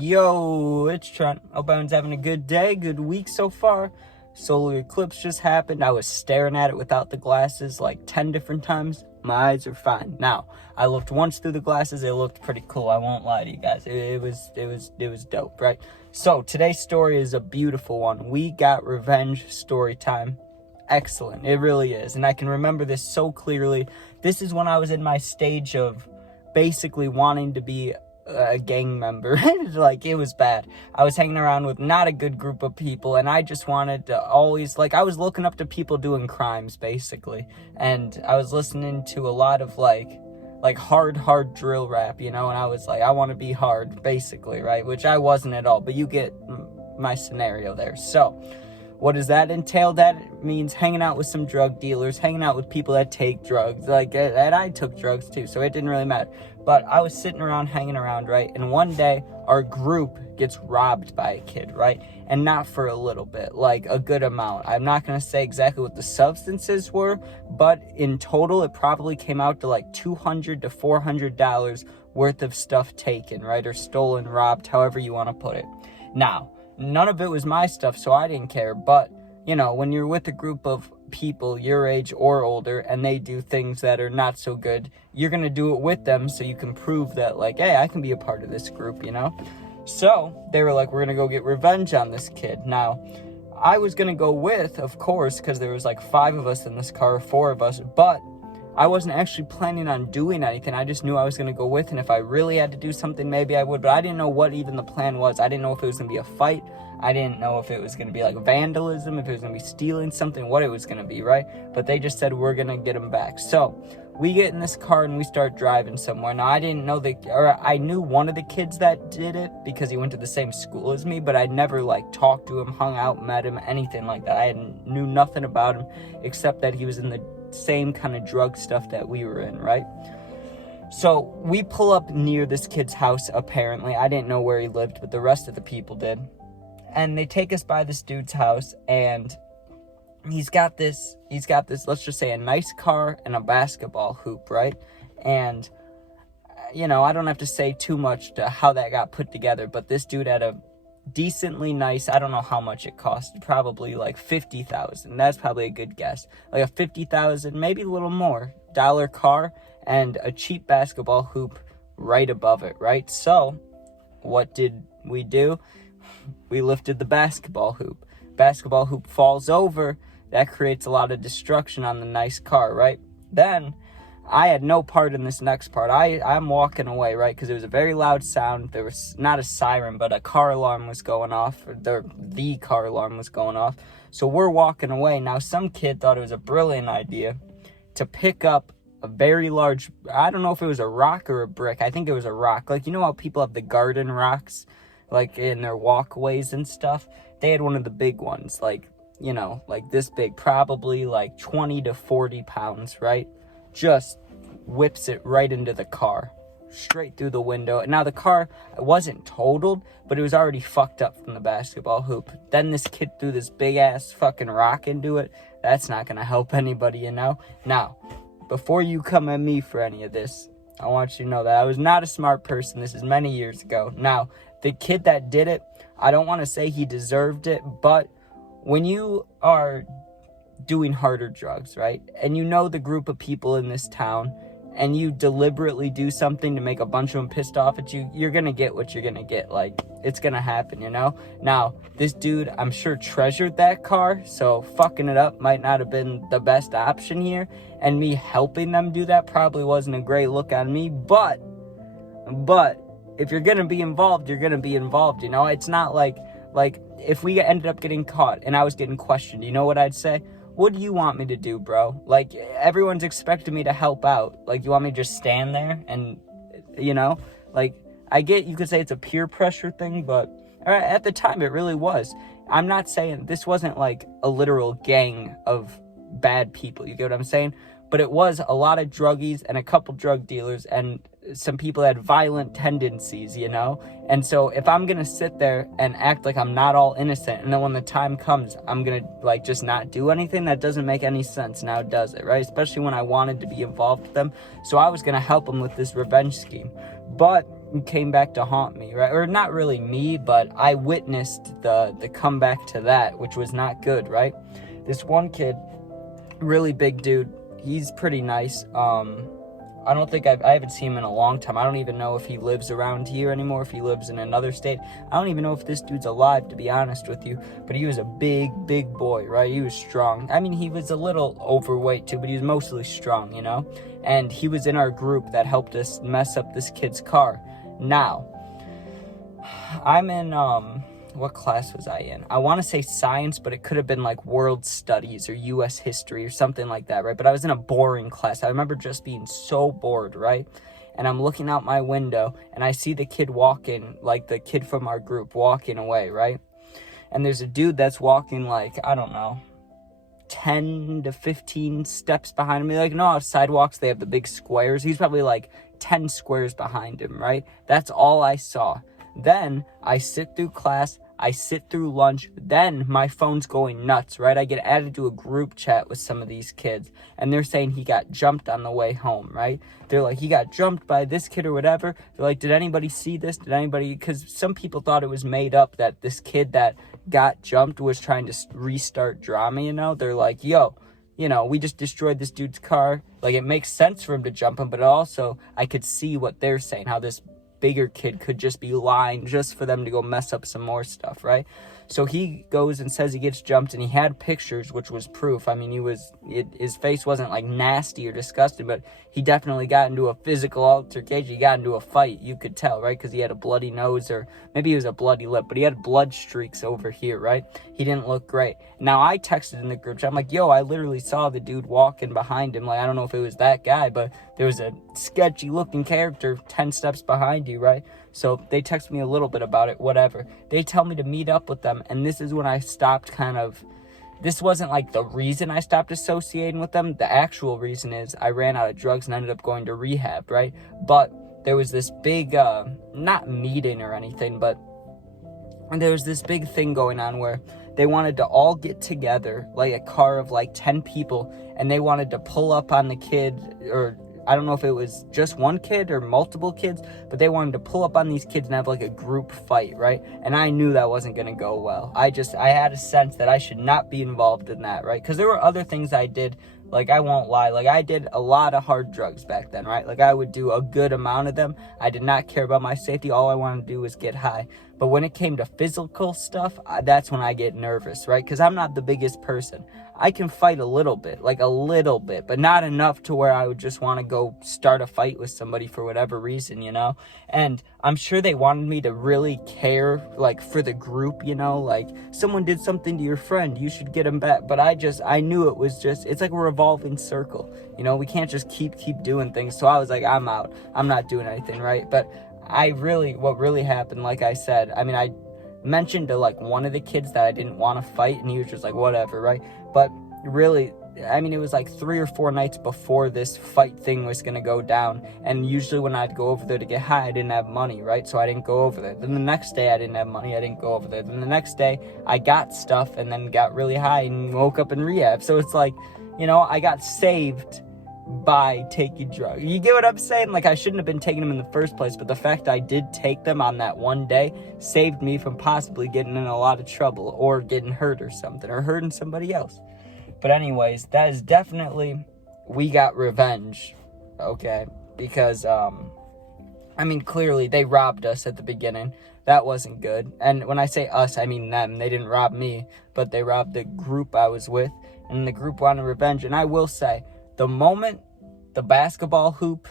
Yo, it's Trent. Hope everyone's having a good day, good week so far. Solar eclipse just happened. I was staring at it without the glasses like 10 different times. My eyes are fine. Now, I looked once through the glasses. It looked pretty cool. I won't lie to you guys. It was dope, right? So, today's story is a beautiful one. We got revenge story time. Excellent. It really is. And I can remember this so clearly. This is when I was in my stage of basically wanting to be a gang member. Like, it was bad. I was hanging around with not a good group of people, and I just wanted to always, I was looking up to people doing crimes, basically, and I was listening to a lot of, hard drill rap, and I was like, I want to be hard, basically, right, which I wasn't at all, but you get my scenario there. So, what does that entail? That means hanging out with some drug dealers, hanging out with people that take drugs, and I took drugs too, so it didn't really matter. But I was sitting around, hanging around, right? And one day, our group gets robbed by a kid, right? And not for a little bit, like a good amount. I'm not going to say exactly what the substances were, but in total, it probably came out to like $200 to $400 worth of stuff taken, right? Or stolen, robbed, however you want to put it. Now, none of it was my stuff, so I didn't care. But, when you're with a group of people your age or older and they do things that are not so good, you're going to do it with them so you can prove that, hey, I can be a part of this group, So they were like, we're going to go get revenge on this kid. Now, I was going to go with, of course, because there was 5 of us in this car, 4 of us, but I wasn't actually planning on doing anything. I just knew I was going to go with, and if I really had to do something, maybe I would, but I didn't know what even the plan was. I didn't know if it was going to be a fight. I didn't know if it was going to be vandalism, if it was going to be stealing something, what it was going to be, right? But they just said, we're going to get him back. So we get in this car and we start driving somewhere. Now, I didn't know I knew one of the kids that did it because he went to the same school as me, but I never talked to him, hung out, met him, anything like that. I knew nothing about him except that he was in the same kind of drug stuff that we were in, right? So we pull up near this kid's house, apparently. I didn't know where he lived, but the rest of the people did. And they take us by this dude's house, and he's got this, let's just say, a nice car and a basketball hoop, right? And, I don't have to say too much to how that got put together, but this dude had a decently nice, I don't know how much it cost, probably $50,000. That's probably a good guess. A $50,000, maybe a little more, dollar car and a cheap basketball hoop right above it, right? So, what did we do? We lifted the basketball hoop. Basketball hoop falls over. That creates a lot of destruction on the nice car, right? Then, I had no part in this next part. I'm walking away, right? Because it was a very loud sound. There was not a siren, but a car alarm was going off. The car alarm was going off. So we're walking away. Now, some kid thought it was a brilliant idea to pick up a very large, I don't know if it was a rock or a brick. I think it was a rock. How people have the garden rocks, in their walkways and stuff? They had one of the big ones, this big, probably 20 to 40 pounds, right? Just whips it right into the car, straight through the window. Now, the car wasn't totaled, but it was already fucked up from the basketball hoop. Then this kid threw this big-ass fucking rock into it. That's not gonna help anybody, Now, before you come at me for any of this, I want you to know that I was not a smart person. This is many years ago. Now, the kid that did it, I don't want to say he deserved it, but when you are doing harder drugs, right, and the group of people in this town, and you deliberately do something to make a bunch of them pissed off at you, you're gonna get what you're gonna get. It's gonna happen, Now, this dude, I'm sure, treasured that car, so fucking it up might not have been the best option here, and me helping them do that probably wasn't a great look on me, but if you're gonna be involved, you're gonna be involved, It's not like if we ended up getting caught and I was getting questioned, you know what I'd say? What do you want me to do, bro? Everyone's expecting me to help out. You want me to just stand there and, I get you could say it's a peer pressure thing, but at the time it really was. I'm not saying this wasn't a literal gang of bad people, you get what I'm saying? But it was a lot of druggies and a couple drug dealers and some people had violent tendencies, And so if I'm going to sit there and act like I'm not all innocent, and then when the time comes, I'm going to just not do anything, that doesn't make any sense now, does it, right? Especially when I wanted to be involved with them. So I was going to help them with this revenge scheme. But came back to haunt me, right? Or not really me, but I witnessed the comeback to that, which was not good, right? This one kid, really big dude, he's pretty nice. I don't think I haven't seen him in a long time. I don't even know if he lives around here anymore, if he lives in another state. I don't even know if this dude's alive, to be honest with you. But he was a big boy, right? He was strong. I mean, he was a little overweight too, but he was mostly strong, you know? And he was in our group that helped us mess up this kid's car. Now, I'm in, what class was I in? I want to say science, but it could have been like world studies or U.S. history or something like that, right? But I was in a boring class. I remember just being so bored, right? And I'm looking out my window and I see the kid walking, like the kid from our group walking away, right? And there's a dude that's walking like, I don't know, 10 to 15 steps behind me. Like, no, sidewalks, they have the big squares. He's probably like 10 squares behind him, right? That's all I saw. Then I sit through class, I sit through lunch, then my phone's going nuts, right? I get added to a group chat with some of these kids, and they're saying he got jumped on the way home, right? They're like, he got jumped by this kid or whatever. They're like, did anybody see this? Did anybody? Because some people thought it was made up that this kid that got jumped was trying to restart drama, you know? They're like, yo, you know, we just destroyed this dude's car. Like, it makes sense for him to jump him, but also I could see what they're saying, how this bigger kid could just be lying just for them to go mess up some more stuff, right? So he goes and says he gets jumped, and he had pictures, which was proof. I mean, his face wasn't like nasty or disgusting, but he definitely got into a physical altercation. He got into a fight, you could tell, right? Because he had a bloody nose, or maybe it was a bloody lip, but he had blood streaks over here, right? He didn't look great. Now, I texted in the group chat. I'm like, yo, I literally saw the dude walking behind him. Like, I don't know if it was that guy, but there was a sketchy looking character 10 steps behind you, right? So they text me a little bit about it, whatever. They tell me to meet up with them, and this is when I stopped this wasn't like the reason I stopped associating with them. The actual reason is I ran out of drugs and ended up going to rehab, right? But there was this big, not meeting or anything, but there was this big thing going on where they wanted to all get together, like a car of like 10 people, and they wanted to pull up on the kid, or I don't know if it was just one kid or multiple kids, but they wanted to pull up on these kids and have like a group fight, right? And I knew that wasn't going to go well. I had a sense that I should not be involved in that, right? Because there were other things I did. Like, I won't lie, like, I did a lot of hard drugs back then, right? Like, I would do a good amount of them. I did not care about my safety. All I wanted to do was get high. But when it came to physical stuff, that's when I get nervous, right? Because I'm not the biggest person. I can fight a little bit, but not enough to where I would just want to go start a fight with somebody for whatever reason, you know? And I'm sure they wanted me to really care, like, for the group, you know? Like, someone did something to your friend, you should get him back. But I knew it was just, it's like a revolving circle, you know? We can't just keep doing things. So I was like, I'm out. I'm not doing anything, right? But what really happened, like I said, I mean, I mentioned to like one of the kids that I didn't want to fight, and he was just like, whatever, right? But really, I mean, it was like 3 or 4 nights before this fight thing was going to go down, and usually when I'd go over there to get high, I didn't have money, right? So I didn't go over there. Then the next day I didn't have money, I didn't go over there. Then the next day I got stuff and then got really high and woke up in rehab. So it's like, you know, I got saved by taking drugs. You get what I'm saying? Like, I shouldn't have been taking them in the first place, but the fact I did take them on that one day saved me from possibly getting in a lot of trouble or getting hurt or something, or hurting somebody else. But anyways, that is definitely, we got revenge, okay? Because, I mean, clearly they robbed us at the beginning. That wasn't good. And when I say us, I mean them. They didn't rob me, but they robbed the group I was with, and the group wanted revenge. And I will say, the moment the basketball hoop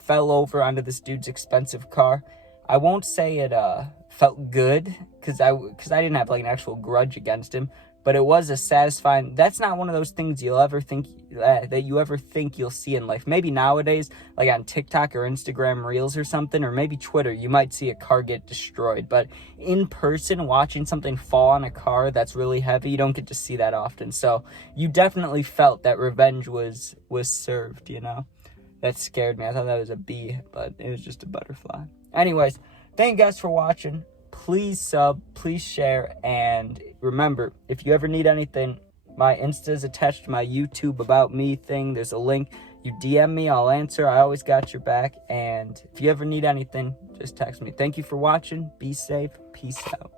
fell over onto this dude's expensive car, I won't say it felt good, because I didn't have like an actual grudge against him, but it was a satisfying. That's not one of those things you'll ever think that you ever think you'll see in life. Maybe nowadays, like on TikTok or Instagram Reels or something, or maybe Twitter, you might see a car get destroyed. But in person, watching something fall on a car that's really heavy, you don't get to see that often. So you definitely felt that revenge was served, you know? That scared me. I thought that was a bee, but it was just a butterfly. Anyways, thank you guys for watching. Please sub, please share, and remember, if you ever need anything, my Insta is attached to my YouTube About Me thing. There's a link. You DM me, I'll answer. I always got your back. And if you ever need anything, just text me. Thank you for watching. Be safe. Peace out.